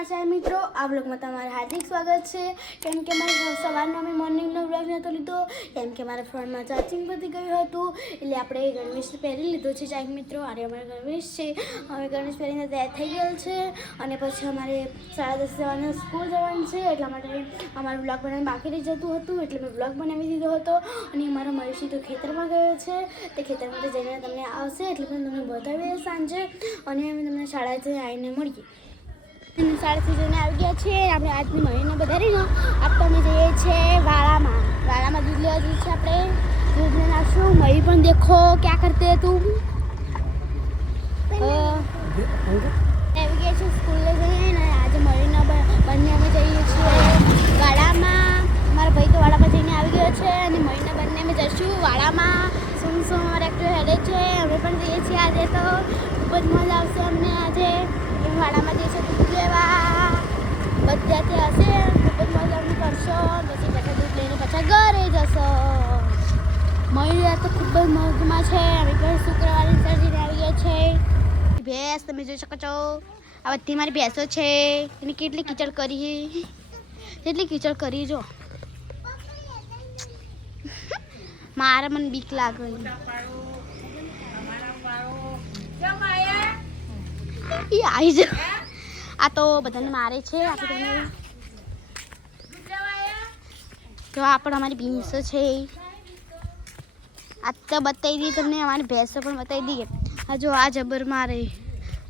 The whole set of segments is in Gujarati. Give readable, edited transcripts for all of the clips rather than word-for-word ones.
समाचार मित्रों आ ब्लॉग में तमाરું हार्दिक स्वागत है। केम के मारे सवारનો અમે મોર્નિંગનો બ્લોગ નહોતો લીધો કેમ કે મારા ફોનમાં ચાર્જિંગ પતી ગયું હતું એટલે આપણે ગણવેશ પહેરી લીધો છે। ચાઈક મિત્રો આરે અમારો ગણવેશ છે। હવે ગણવેશ પહેરીને તૈયાર થઈ ગયેલ છે અને પછી અમારે 10:30 જવાનું સ્કૂલ જવાનું છે એટલા માટે અમારું બ્લોગ બનાવવાનું બાકી રહી જતું હતું એટલે મેં બ્લોગ બનાવી દીધો હતો। અને અમારો મયુષી તો ખેતરમાં ગયો છે તે ખેતરમાં જઈને તમને આવશે એટલે પણ તમને બતાવીએ સાંજે અને અમે તમને શાળાથી આવીને મળીએ। શાળાથી જઈને આવી ગયા છીએ આપણે આજની મહિને વધારીને આજ તો અમે જઈએ છીએ વાળામાં દૂધ લેવા જઈએ છીએ। આપણે દૂધ લઈને આવશું। મયુર પણ દેખો ક્યાં કરતે તું આવી ગયા છે સ્કૂલે જઈને આજે મયુરના બંને અમે જઈએ છીએ વાળામાં। મારા ભાઈ તો વાળામાં જઈને આવી ગયો છે અને મયુરના બંને અમે જઈશું વાળામાં। શું અમારે એકટું હેડે છે અમે પણ જઈએ છીએ આજે તો ખૂબ જ મજા આવશે અમને આજે વાળામાં જઈશું દૂધ લેવા બધા ત્યાં હશે ખૂબ જ મજા અમને કરશો પછી પાછા દૂધ લઈને પાછા ઘરે જશો। મયુર તો ખૂબ જ મોજમાં છે અમે પણ શુક્રવારે સર્જીને આવી ગયા છે। ભેંસ તમે જોઈ શકો છો આ બધી મારી ભેંસો છે એને કેટલી કીચડ કરી કેટલી કીચડ કરી જો મારે મને બીક લાગે આવી જ આ તો બધાને મારે છે। આપણે તો આ પણ અમારી ભેંસો છે આ તો બતાવી દઈએ તમને અમારી ભેંસો પણ બતાવી દઈએ। આ જો આ જબર મારે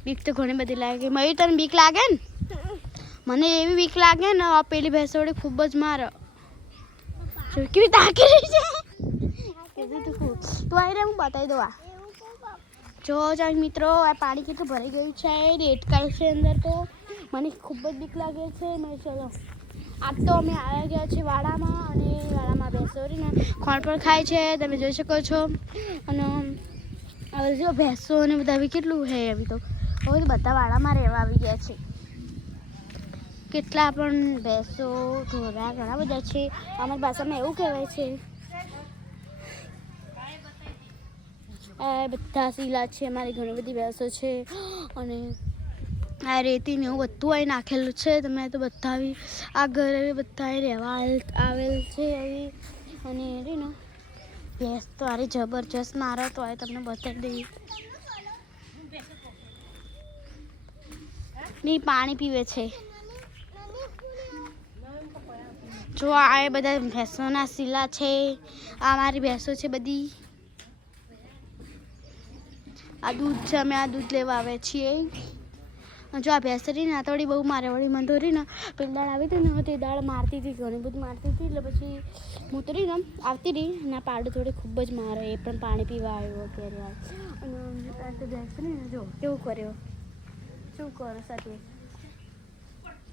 બીક તો ઘણી બધી લાગે। મયુર તને બીક લાગે ને મને એવી બીક લાગે ને આ પેલી ભેંસો વડે ખૂબ જ મારે કેવી તાકી રહી છે તું આવી રે હું બતાવી દઉં આ જો ચાલ મિત્રો આ પાણી કેટલું ભરાઈ ગયું છે રેડ કલર છે અંદર તો મને ખૂબ જ બીક લાગે છે। મેં ચલો આજ તો અમે આવી ગયા છીએ વાડામાં અને વાડામાં ભેંસો રહીને ખોળ પણ ખાય છે તમે જોઈ શકો છો। અને હવે જો ભેંસો અને બધા આવી કેટલું છે એમ તો હવે બધા વાડામાં રહેવા આવી ગયા છે। કેટલા પણ ભેંસો ઢોરા ઘણા બધા છે અમારી ભાષામાં એવું કહેવાય છે બધા શીલા છે અમારી ઘણી બધી ભેંસો છે અને આ રેતી ને એવું બધું અહીં નાખેલું છે। તમે તો બધા આવી આ ઘરે બધા રહેવા આવેલ છે આવી અને રે ને ભેંસ તો આરી જબરજસ્ત મારો તો આ તમને બતાવી દઈએ નહીં પાણી પીવે છે જો આ બધા ભેંસોના શીલા છે આ મારી ભેંસો છે બધી આ દૂધ છે અમે આ દૂધ લેવા આવે છીએ। જો આ ભેંસ રહી ને આ થોડી બહુ મારે વળી મને તો રહી ને પેલી દાળ આવી હતી ને તે દાળ મારતી હતી ઘણી બધી મારતી હતી એટલે પછી હું તો રહી ને આવતી રહી ના પાડું થોડી ખૂબ જ મારે એ પણ પાણી પીવા આવ્યો ત્યારે અને ભેંસ ને જો કેવું કર્યો શું કરો સાથે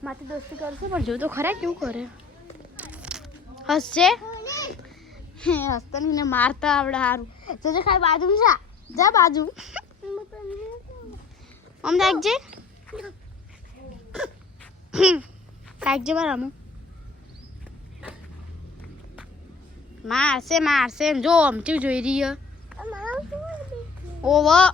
માથી દોસ્તી કરશે પણ જો તો ખરા કેવું કરે હસશે હસતા ને મારતા આવડે સારું જજે ખાલી બાજુ જા બાજુ આમ રાખજે રાખજે મારા મારશે જો અમથી જોઈ રહી ઓવ આ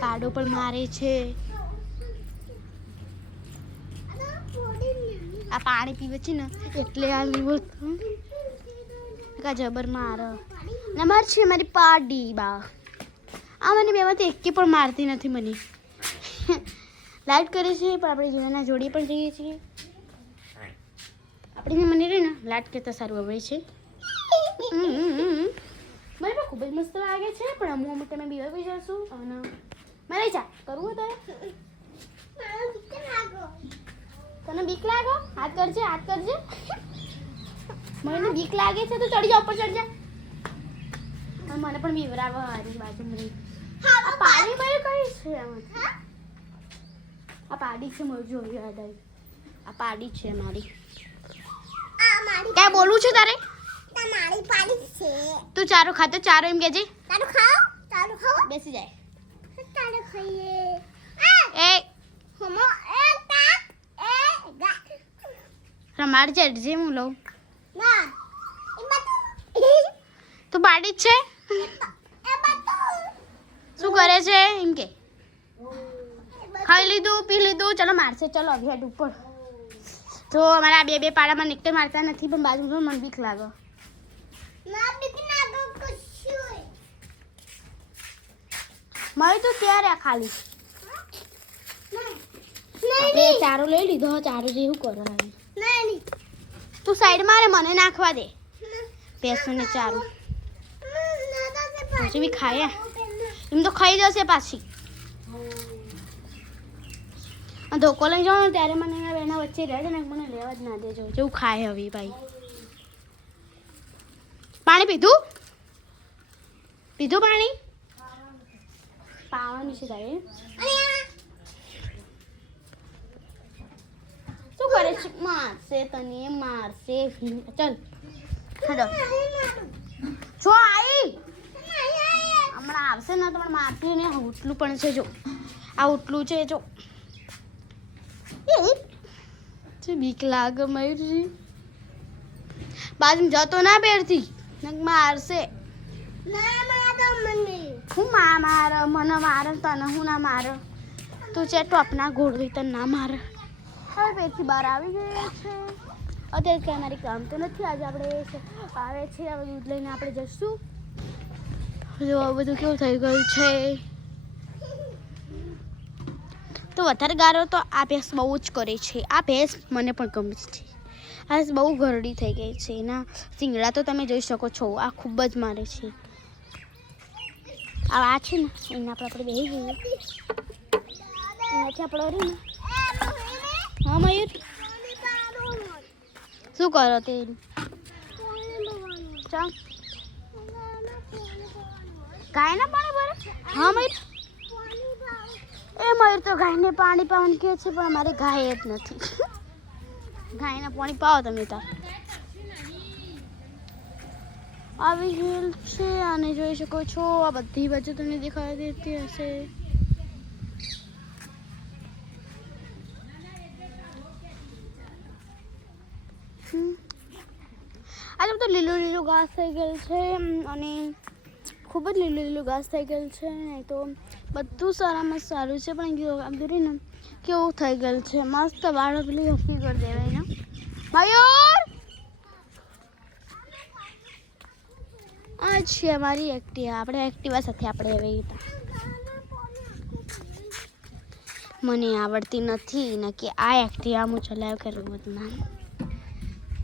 પાડો પણ મારે છે આ પાણી પીવે છે ને એટલે આ લીવો જબર મારે નંબર છે મારી પાડી બા આ મને બેમાંથી એકે પણ મારતી નથી મને લાઈટ કરે છે પણ આપણે જીવનના જોડી પણ જઈએ છીએ આપણે મને રે ને લાઈટ કરતાં સારું આવડે છે મને પણ ખૂબ જ મસ્ત લાગે છે પણ અમુક તમે બીવા બી જશું અને મારે જા કરવું તારે તને બીક લાગો હાથ કરજે મને બીક લાગે છે તો ચડી જા ઉપર ચડી જા મને પણ બીવરાવો હારી બાજુ મરી આ પાડી મરે કઈ છે આ પાડી છે મર જોઈ યાદ આવી આ પાડી છે મારી ક્યાં બોલવું છે તારે તમારી પાડી છે તું ચારો ખાતો ચારો એમ કહેજે ચાલો ખાઓ બેસી જાય ચાલો ખાઈએ એ હમો એ તાક એ ગા રમાડ ચડજે હું લઉં ના એ બાતું તું પાડી જ છે શું કરે છે એમ કે ખાઈ લીધું પી લીધું ચલો મારશે ચલો હેડ ઉપર તો અમારા બે પાડામાં નીકળે મારતા નથી પણ બાજુમાં મને બીક લાગે મારી તો ત્યારે ખાલી આપણે ચારો લઈ લીધો ચારો જેવું કરો તું સાઈડ મારે મને નાખવા દે ભેંસોને ચારો પછી બી ખાયા એમ તો ખાઈ જશે પાછી ધોકો લઈ જાઉં ને ત્યારે મને એના વચ્ચે રહે છે ને મને લેવા જ ના દેજો જેવું ખાય હવે ભાઈ પાણી પીધું પાણી પાવાનું છે તારે શું કરે છે મારશે તને મારશે ચાલ હેડો જો આવી હમણાં આવશે ને તો પણ મારતી ને ઉટલું પણ છે જો આ ઉટલું છે જો બીક લાગે મયુરજી બાજુ જતો ના બેરથી મારશે હું મારે મને મારે તને હું ના મારે તું છે ટોપના ઘોડવી તને ના મારે હવે પેટથી બહાર આવી ગઈ છે અત્યારે કંઈ અમારી કામ તો નથી આજે આપણે આવે છે હવે દૂધ લઈને આપણે જઈશું જો આ બધું કેવું થઈ ગયું છે તો વધારે ગારો તો આ ભેંસ બહુ જ કરે છે આ ભેંસ મને પણ ગમે છે આ બહુ ઘરડી થઈ ગઈ છે એના શિંગડા તો તમે જોઈ શકો છો આ ખૂબ જ મારે છે આ છે ને એના પર આપણે બેસી જઈએ એનાથી આપણે રહી ને હા મયુર શું કરો તે ચાલ ગાયના પાણી ભરે હા મયુર એ મયુર તો ગાયને પાણી પાવાનું કહે છે પણ અમારે ગાય જ નથી ગાયને પાણી પાવો તમે તાર આવી ગયેલ છે અને જોઈ શકો છો આ બધી બાજુ તમને દેખાઈ દેતી હશે આજે તો લીલું ઘાસ થઈ ગયેલ છે અને ખૂબ જ લીલું ઘાસ થઈ ગયેલ છે ને તો બધું સારામાં સારું છે પણ આમ જોઈને ને કેવું થઈ ગયેલ છે મસ્ત વાળ પેલી હસી કરી દેવાય ને મયુર આ છે અમારી એક્ટિવા આપણે એક્ટિવા સાથે આપણે એવી મને આવડતી નથી ને કે આ એક્ટિવા હું ચલાવ કરું બધું ના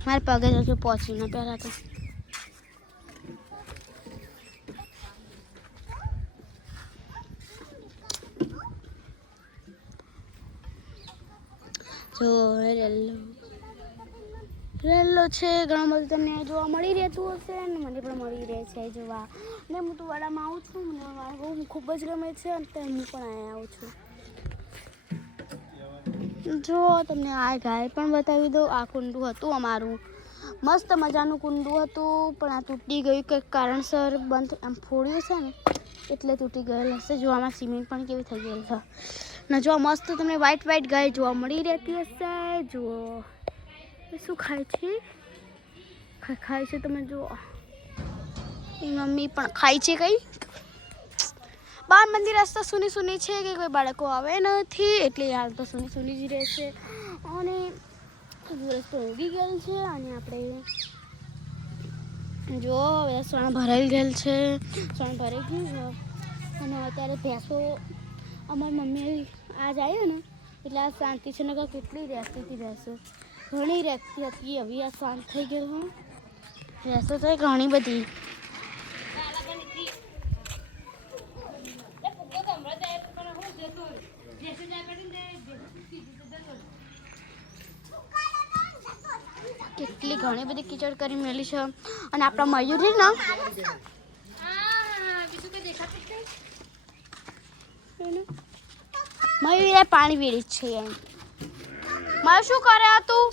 મારે પગે જશે પહોંચી ને પહેલાં તો જો રેલો છે ઘણા બધું તમને જોવા મળી રહેતું હશે ને મને પણ મળી રહે છે જોવા ને હું તો વાડામાં આવું છું મને વાળું ખૂબ જ ગમે છે અને હું પણ અહીંયા આવું છું જો તમને આ ગાય પણ બતાવી દઉં આ કુંડું હતું અમારું મસ્ત મજાનું કુંડું હતું પણ આ તૂટી ગયું કંઈક કારણસર બંધ આમ ફોડ્યું છે ને એટલે તૂટી ગયેલ હશે જો આમાં સિમેન્ટ પણ કેવી થઈ ગયેલ છે ને જો મસ્ત તમને વ્હાઈટ ગાય જોવા મળી રહેતી હશે જુઓ શું ખાય છે તમે જુઓ એ મમ્મી પણ ખાય છે કંઈ બહાર મંદિર રસ્તા સુની છે કે કોઈ બાળકો આવે નથી એટલે હાલ તો સુની જ રહેશે અને રસ્તો ઉગી ગયેલ છે અને આપણે જો હવે સણ ભરાઈ ગયેલ છે સણ ભરાઈ ગયું છે અને અત્યારે ભેંસો અમારી મમ્મી આજ આવ્યો ને એટલે આ શાંતિ છે ને કેટલી રહેતી હતી ભેંસો ઘણી રહેતી હતી હવે આ શાંત થઈ ગયું ભેંસો તો ઘણી બધી કેટલી ઘણી બધી કીચડ કરી મેલી છે અને આપણા મયુર છે ને મયુર પાણી વેડી છે એમ મયુર શું કરે તું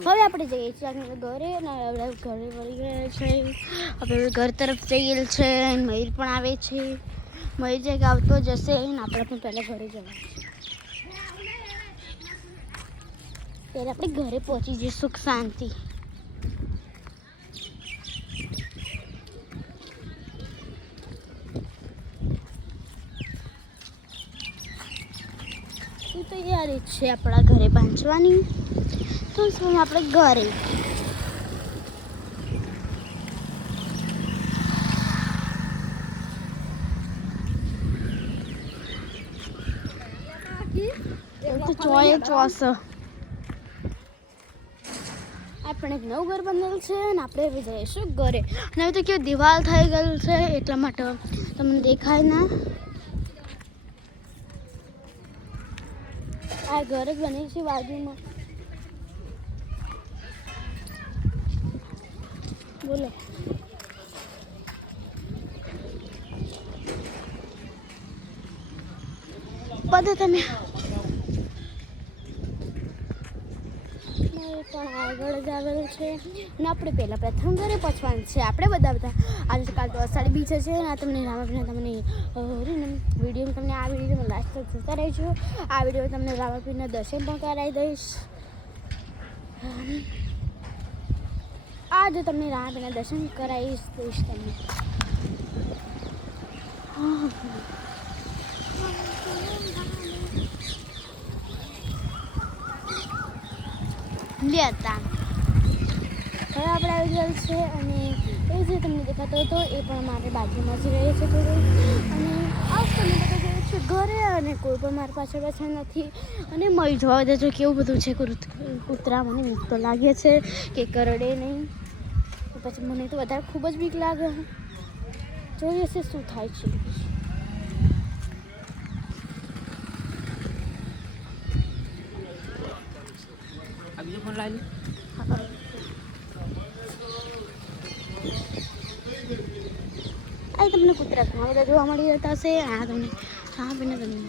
હવે આપણે જઈએ છીએ ઘરે અને ઘરે વળી ગયા છે આપણે ઘર તરફ જઈએ છે મયુર પણ આવે છે મયુર જે આવતો જશે ને આપણે પણ પહેલાં ઘરે જવાનું ત્યારે આપણે ઘરે પહોંચી જઈએ સુખ શાંતિ. શું તૈયારી છે આપણા ઘરે પહોંચવાની? તો શું આપણે ઘરે તો ચોય ચોસ આપણે નવું ઘર બનેલું છે અને આપણે હવે જઈશું ઘરે. અને હવે તો કેવું દિવાલ થઈ ગયું છે એટલા માટે તમને દેખાય ના. આ ઘર જ બને છે બાજુમાં. બોલો બધે તમે પણ આગળ જ આવેલું છે અને આપણે પહેલાં પ્રથમ ઘરે પહોંચવાનું છે. આપણે બધા આજે કાલ તો અષાઢી બીજ છે અને આ તમને રામાપીરના તમને વિડીયો તમને આ વિડીયોમાં લાસ્ટ તક જોતા રહેજો. આ વિડીયો તમને રામાપીરના દર્શન પણ કરાવી દઈશ. આજે તમને રામાપીરના દર્શન કરાવી દઈશ તમને. લેતા હવે આપણે આવી ગયેલ છે અને એ જે તમને દેખાતો હતો એ પણ મારે બાજુમાં જ રહે છે થોડું. અને આજ તમને બધા જોયું છે ઘરે અને કોઈ પણ મારી પાછળ નથી. અને મળી જોવા દેજો કેવું બધું છે. કૂતરા મને બીક તો લાગે છે કે કરડે નહીં. પછી મને તો વધારે ખૂબ જ બીક લાગે. જોઈએ છે શું થાય છે. આ તમને કૂતરા ઘણા બધા જોવા મળી જતા હશે. આ તમને તમને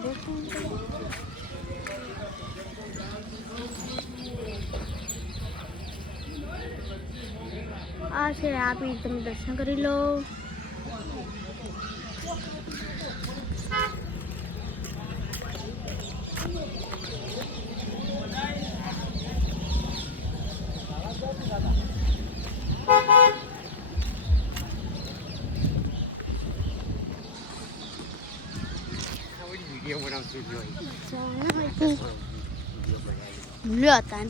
આ છે આપી તમે દર્શન કરી લો.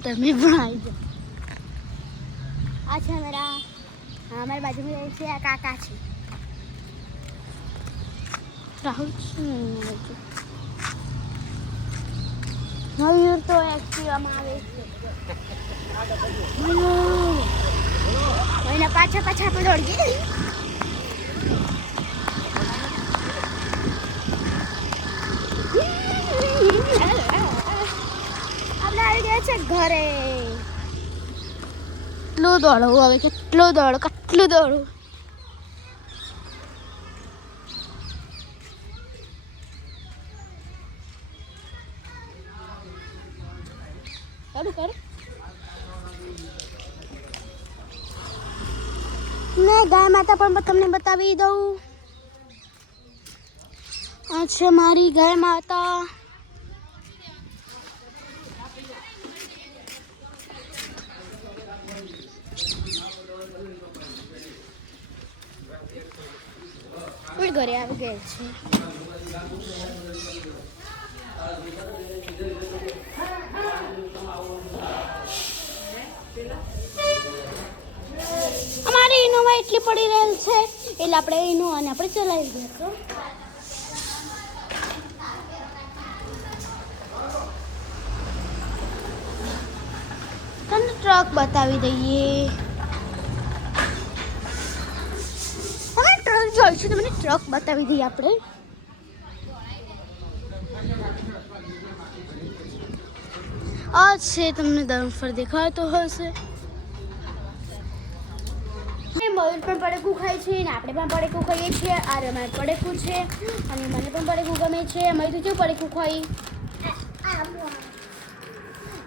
તમે બનાવી દો. આ છે અમારી બાજુમાં રહે છે. આ કાકા છે રાહુલ. મયુર તો એક્ટિવામાં આવે છે. એના પાછા પાછા આપણે દોડીએ. આપણે આવી ગયા છે ઘરે. કેટલું દોડવું હવે, કેટલું દોડું. કરું મેં ગાય માતા પણ તમને બતાવી દઉં. આ છે મારી ગાય માતા. ઘરે આવી ગઈ છે. અમારી ઇનોવા એટલી પડી રહેલ છે એટલે આપણે ઇનોવાને આપણે ચલાવી દઈશું. તમને ટ્રક બતાવી દઈએ. જોઈશું તમને ટ્રક બતાવી દઈએ આપણે. આ છે તમને દમફર દેખાતો હશે. મયુર પણ પડેકું ખાય છે ને આપણે પણ પડેકું ખાઈએ છીએ. આ રમાય પડેકું છે અને મને પણ પડેકું ગમે છે. અમારે તો કેવું પડેકું ખાઈ?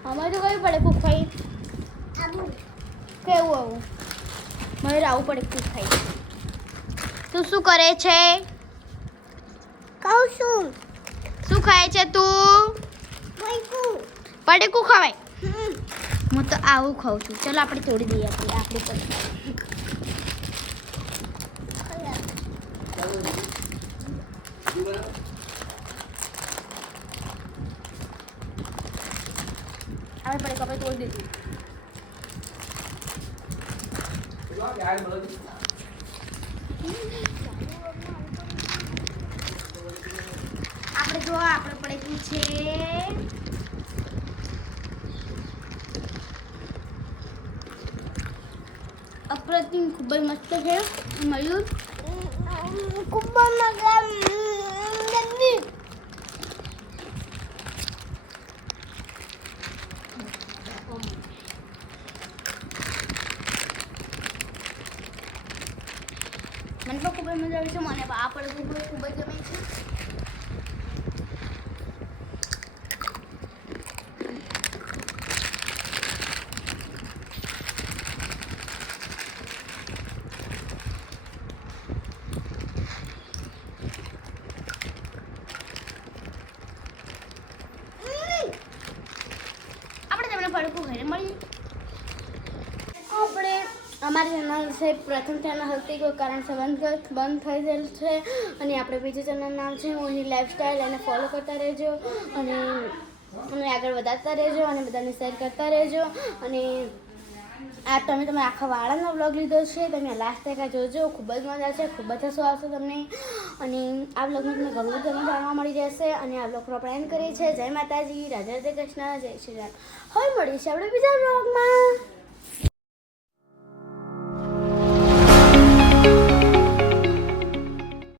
અમારે તો કયું પડેકું ખાઈ? કેવું આવું? મયુર આવું પડેકું ખાઈ. તું શું કરે છે? કહું છું. શું ખાય છે તું? પડેકું ખવાય. હું તો આવું ખાઉં છું. ચલો આપણે તોડી દઈએ આપણી પર. આપણે કપાઈ તોડી દીધું. આપણે જો આપણે પડેલું છે અપ્રતિમ, ખૂબ જ મસ્ત છે. મયુર ખૂબ મજા ગમી. મને પણ ખૂબ જ મજા આવી છે. મને આ પડતું ખૂબ જ ગમે છે. આપણે તમને ફરકું ઘરે મળીએ. આપણે અમારી ચેનલ છે પ્રથમ ચેનલ હતી, કોઈ કારણસર બંધ થઈ ગયેલ છે અને આપણે બીજું ચેનલ નામ છે ઓની લાઈફસ્ટાઈલ, એને ફોલો કરતા રહેજો અને આગળ વધારતા રહેજો અને બધાને શેર કરતા રહેજો. અને આ તમે આખા વાળાનો વ્લોગ લીધો છે, તમે લાસ્ટ તક જોજો. ખૂબ જ મજા છે, ખૂબ જ હસવું આવશે તમને. અને આ વ્લોગમાં તમને ઘણું બધું જાણવા મળી જશે. અને આ વ્લોગનો આપણે એન્ડ કરીએ છીએ. જય માતાજી, રાધે રાધે કૃષ્ણ, જય શ્રી રામ. હવે મળીશું આપણે બીજા વ્લોગમાં.